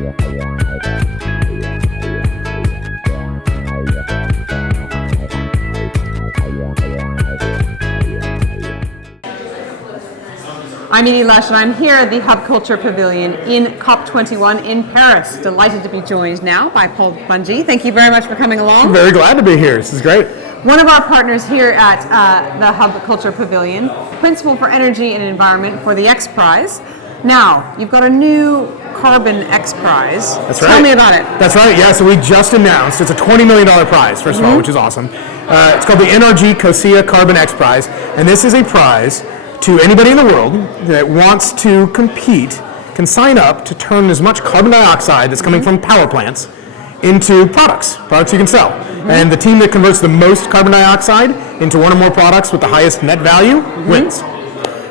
I'm Edie Lush, and I'm here at the Hub Culture Pavilion in COP21 in Paris. Delighted to be joined now by Paul Bunje. Thank you very much for coming along. I'm very glad to be here. This is great. One of our partners here at the Hub Culture Pavilion, Principal for Energy and Environment for the XPRIZE. Now, you've got a new carbon XPRIZE. That's right. Tell me about it. That's right, yeah, so we just announced, it's a $20 million prize, first of all, which is awesome. It's called the NRG COSIA Carbon XPRIZE, and this is a prize to anybody in the world that wants to compete, can sign up to turn as much carbon dioxide that's coming from power plants into products you can sell. And the team that converts the most carbon dioxide into one or more products with the highest net value wins.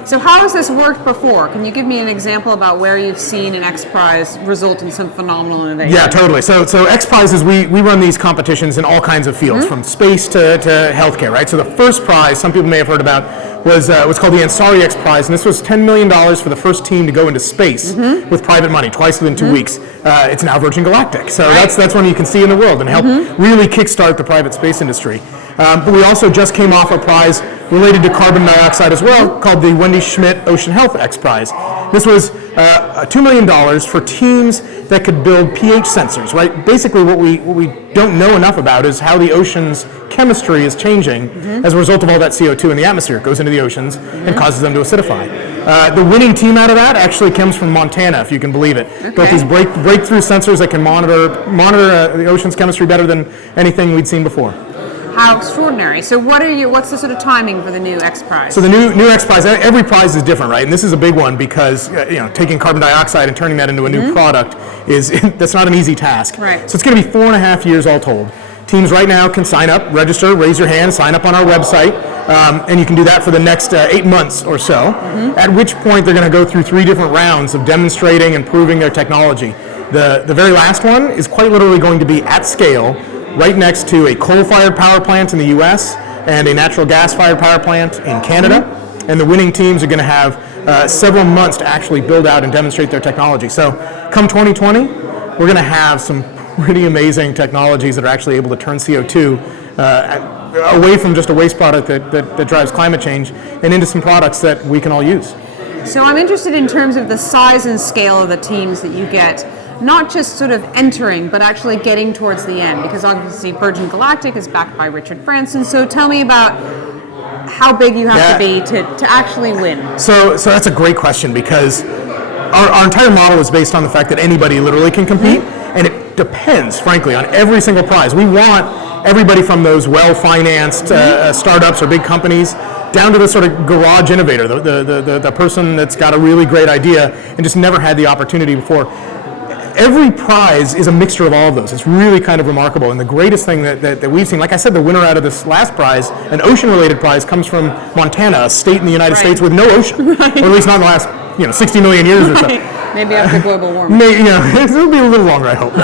So how has this worked before? Can you give me an example about where you've seen an XPRIZE result in some phenomenal innovation? Yeah, totally. So XPRIZEs, we run these competitions in all kinds of fields, from space to healthcare, right? So the first prize, some people may have heard about, was what's called the Ansari XPRIZE, and this was $10 million for the first team to go into space with private money, twice within 2 weeks. It's now Virgin Galactic, so that's one you can see in the world and help really kickstart the private space industry. But we also just came off a prize related to carbon dioxide as well, called the Wendy Schmidt Ocean Health XPRIZE. This was $2 million for teams that could build pH sensors, right? Basically what we don't know enough about is how the ocean's chemistry is changing as a result of all that CO2 in the atmosphere. It goes into the oceans and causes them to acidify. The winning team out of that actually comes from Montana, if you can believe it. Okay. Built these breakthrough sensors that can monitor the ocean's chemistry better than anything we'd seen before. How extraordinary. So what's the sort of timing for the new XPRIZE? So the new XPRIZE, every prize is different, right? And this is a big one because taking carbon dioxide and turning that into a new product that's not an easy task. Right. So it's going to be 4.5 years all told. Teams right now can sign up, register, raise your hand, sign up on our website, and you can do that for the next 8 months or so, at which point they're going to go through 3 different rounds of demonstrating and proving their technology. The very last one is quite literally going to be at scale, right next to a coal-fired power plant in the US and a natural gas-fired power plant in Canada. And the winning teams are going to have several months to actually build out and demonstrate their technology. So come 2020, we're going to have some pretty amazing technologies that are actually able to turn CO2 away from just a waste product that drives climate change and into some products that we can all use. So I'm interested in terms of the size and scale of the teams that you get, not just sort of entering, but actually getting towards the end, because obviously Virgin Galactic is backed by Richard Branson. So tell me about how big you have to be to actually win. So that's a great question, because our entire model is based on the fact that anybody literally can compete, and it depends, frankly, on every single prize. We want everybody from those well-financed startups or big companies down to the sort of garage innovator, the person that's got a really great idea and just never had the opportunity before. Every prize is a mixture of all of those. It's really kind of remarkable. And the greatest thing that we've seen, like I said, the winner out of this last prize, an ocean-related prize, comes from Montana, a state in the United States with no ocean, or at least not in the last 60 million years or so. Maybe after global warming. It'll be a little longer, I hope.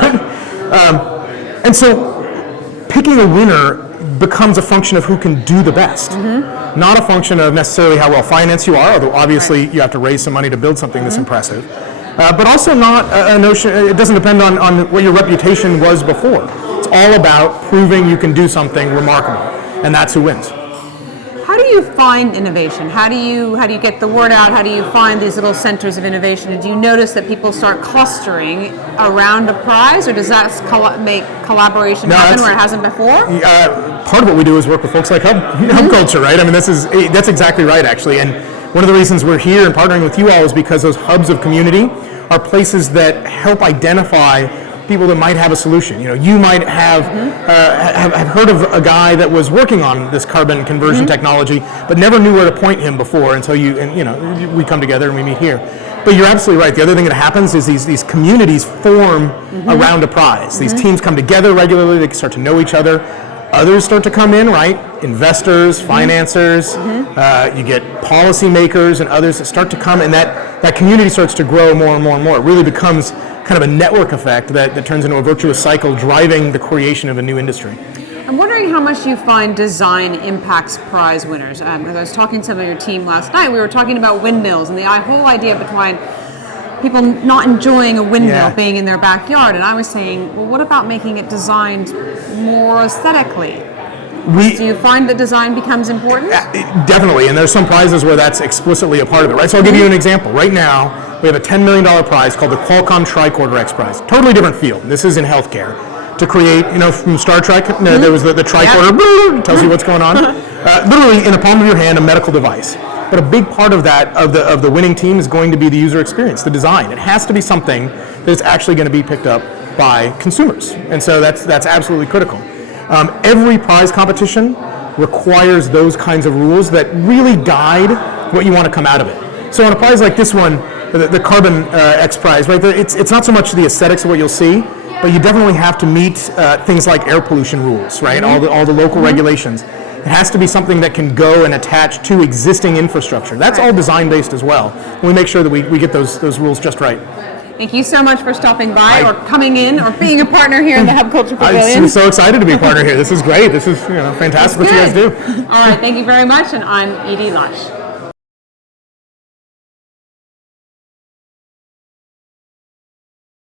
And so picking a winner becomes a function of who can do the best, not a function of necessarily how well financed you are, although obviously you have to raise some money to build something this impressive. But also not a notion, it doesn't depend on what your reputation was before. It's all about proving you can do something remarkable, and that's who wins. How do you find innovation? How do you get the word out? How do you find these little centers of innovation? And do you notice that people start clustering around a prize, or does that make collaboration happen where it hasn't before? Part of what we do is work with folks like Hub Culture, right? I mean, that's exactly right, actually. And one of the reasons we're here and partnering with you all is because those hubs of community are places that help identify people that might have a solution. You might have heard of a guy that was working on this carbon conversion technology, but never knew where to point him before until we come together and we meet here. But you're absolutely right. The other thing that happens is these communities form around a prize. These teams come together regularly. They start to know each other. Others start to come in, right? Investors, financiers, you get policymakers and others that start to come, and that community starts to grow more and more and more. It really becomes kind of a network effect that turns into a virtuous cycle driving the creation of a new industry. I'm wondering how much you find design impacts prize winners. As I was talking to some of your team last night, we were talking about windmills and the whole idea behind people not enjoying a windmill Yeah. being in their backyard. And I was saying, well, what about making it designed more aesthetically? Do you find that design becomes important? Definitely, and there's some prizes where that's explicitly a part of it, right? So I'll give you an example. Right now, we have a $10 million prize called the Qualcomm Tricorder XPRIZE. Totally different field. This is in healthcare. To create, from Star Trek, there was the tricorder, tells you what's going on. Literally in the palm of your hand, a medical device. But a big part of that, of the winning team, is going to be the user experience, the design. It has to be something that is actually going to be picked up by consumers. And so that's absolutely critical. Every prize competition requires those kinds of rules that really guide what you want to come out of it. So on a prize like this one, the Carbon X Prize, right? It's not so much the aesthetics of what you'll see, but you definitely have to meet things like air pollution rules, right? All the local regulations. It has to be something that can go and attach to existing infrastructure. That's all design based as well. And we make sure that we get those rules just right. Thank you so much for stopping by or coming in or being a partner here in the Hub Culture Pavilion. I'm so excited to be a partner here. This is great. This is fantastic what you guys do. All right, thank you very much, and I'm Edie Lush.